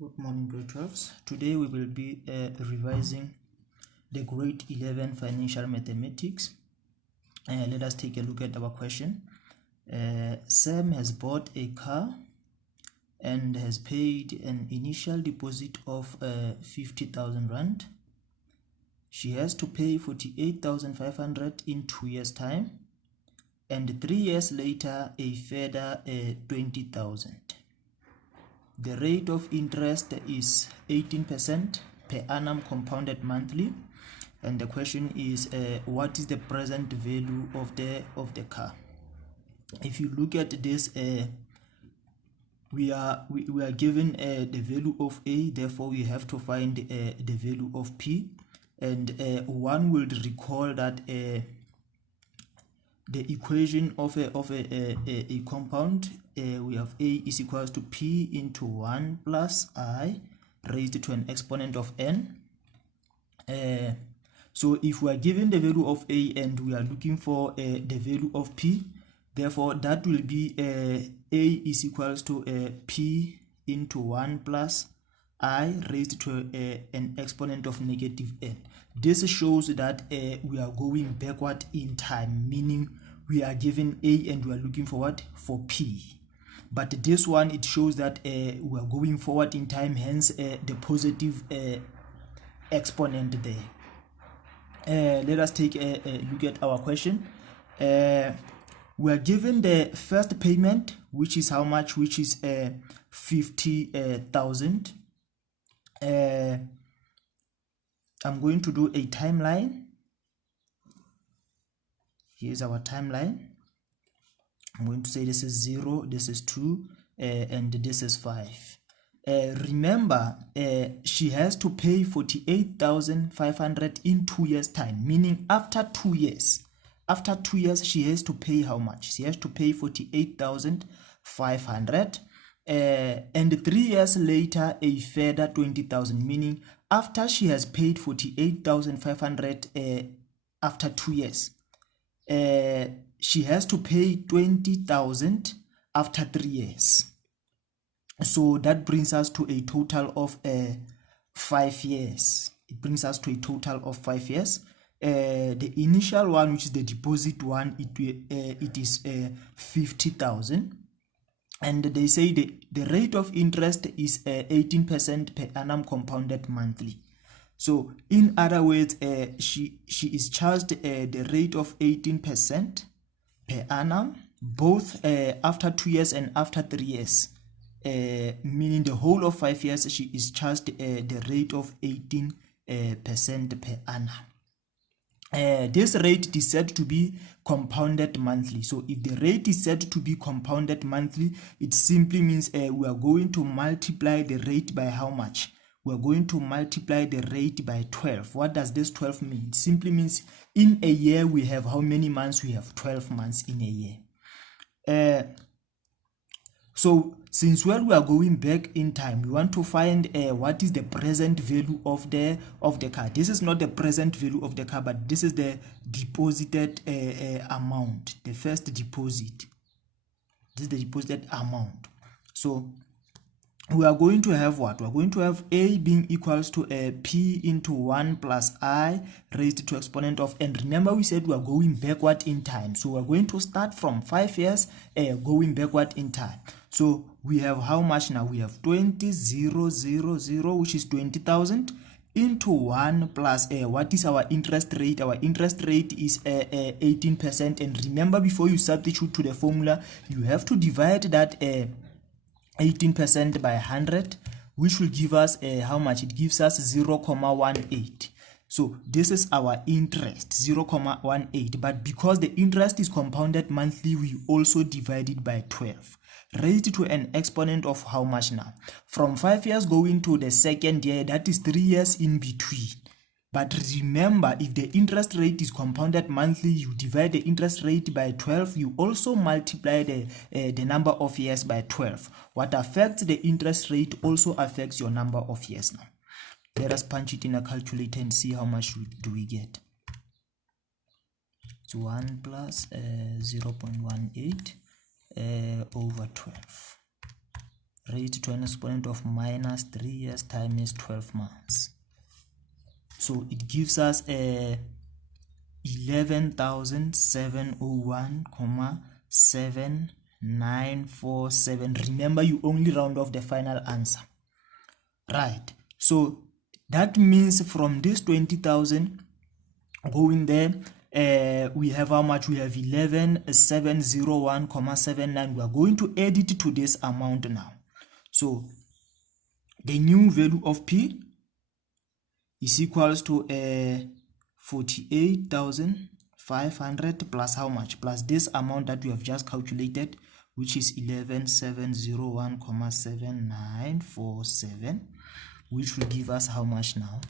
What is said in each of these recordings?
Good morning, grade 12s. Today we will be revising the grade 11 financial mathematics. Let us take a look at our question. Sam has bought a car and has paid an initial deposit of 50,000 rand. She has to pay 48,500 in 2 years time, and 3 years later a further 20,000. The rate of interest is 18% per annum compounded monthly, and the question is what is the present value of the car? If you look at this, we are given the value of A, therefore we have to find the value of P, and one will recall that the equation of a compound, we have A is equals to P into 1 plus I raised to an exponent of n. So if we are given the value of A and we are looking for the value of P, therefore that will be A is equals to P into 1 plus I raised to an exponent of negative n. This shows that we are going backward in time, meaning we are given A and we are looking for what? For P. But this one, it shows that we are going forward in time, hence the positive exponent there. Let us take a look at our question. We are given the first payment, which is how much? Which is 50,000. I'm going to do a timeline. Here's our timeline. I'm going to say this is 0, this is 2, and this is 5. Remember, she has to pay 48,500 in 2 years time, meaning after 2 years. After 2 years, she has to pay how much? She has to pay 48,500. And 3 years later, a further 20,000, meaning after she has paid 48,500 after 2 years, she has to pay 20,000 after 3 years. So that brings us to a total of 5 years. It brings us to a total of 5 years. The initial one, which is the deposit one, it is 50,000. And they say the rate of interest is 18% per annum compounded monthly. So in other words, she is charged the rate of 18% per annum, both after 2 years and after 3 years. Meaning the whole of 5 years, she is charged the rate of 18% per annum. This rate is said to be compounded monthly. So if the rate is said to be compounded monthly, it simply means we are going to multiply the rate by how much? We are going to multiply the rate by 12. What does this 12 mean? It simply means in a year we have how many months? We have 12 months in a year. So since we are going back in time, we want to find what is the present value of the car. This is not the present value of the car, but this is the deposited amount, the first deposit. This is the deposited amount. So we are going to have what? We are going to have A being equals to P into 1 plus I raised to exponent of n. Remember we said we are going backward in time. So we are going to start from 5 years going backward in time. So we have how much now? We have 20,000, which is 20,000 into 1 plus what is our interest rate? Our interest rate is 18%. And remember, before you substitute to the formula, you have to divide that 18% by 100, which will give us how much? It gives us 0.18. So this is our interest, 0.18. But because the interest is compounded monthly, we also divide it by 12, raised to an exponent of how much now? From 5 years going to the second year, that is 3 years in between. But remember, if the interest rate is compounded monthly, you divide the interest rate by 12. You also multiply the number of years by 12. What affects the interest rate also affects your number of years now. Let us punch it in a calculator and see how much do we get. It's 1 plus 0.18 over 12. raised to an exponent of minus 3 years times 12 months. So it gives us 11,701,7947. Remember, you only round off the final answer, right? So that means from this 20,000 going there, we have how much? We have 11,701,79. we are going to add it to this amount now. So the new value of P is equals to 48,500 plus how much? Plus this amount that we have just calculated, which is 11,701,7947, which will give us how much now?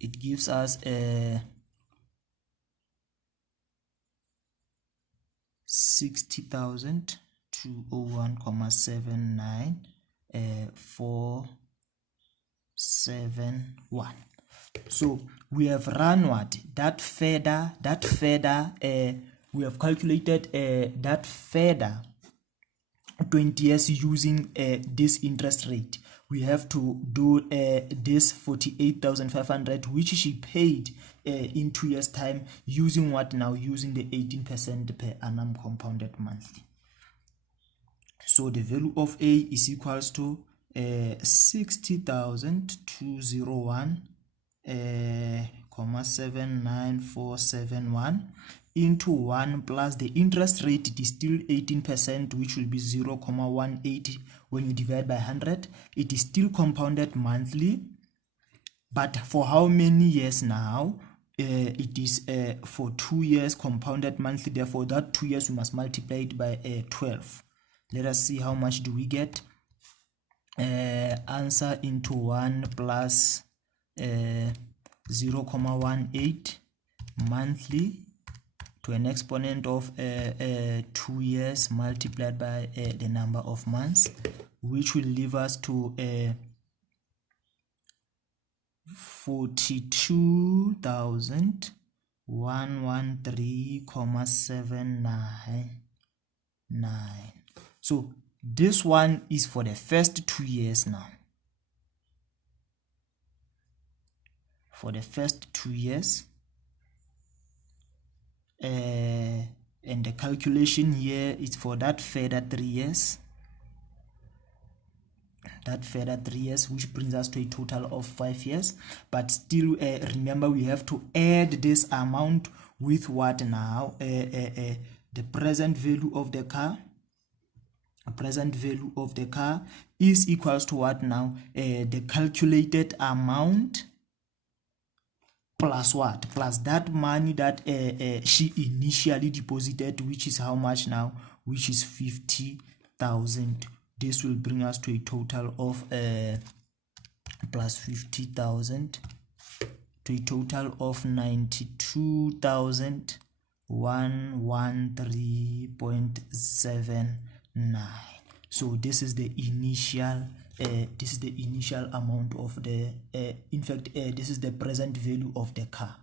It gives us 60,201,79471. So we have run what? That further, we have calculated that further 20 years using this interest rate. We have to do this 48,500, which she paid in 2 years time, using what now? Using the 18% per annum compounded monthly. So the value of A is equals to 60,201,79471 into 1 plus the interest rate. It is still 18%, which will be 0,180 when you divide by 100. It is still compounded monthly, but for how many years now? It is for 2 years compounded monthly. Therefore that 2 years we must multiply it by 12. Let us see how much do we get. Answer into 1 plus 0,18 monthly to an exponent of 2 years multiplied by the number of months, which will leave us to 42,113,799. So this one is for the first 2 years now. For the first 2 years. And the calculation here is for that further 3 years. That further 3 years, which brings us to a total of 5 years. But still, remember, we have to add this amount with what now? The present value of the car. Present value of the car is equals to what now? The calculated amount plus what? Plus that money that she initially deposited, which is how much now? Which is 50,000. This will bring us to a total of plus 50,000 to a total of 92,113.79. So this is the initial amount of the in fact this is the present value of the car.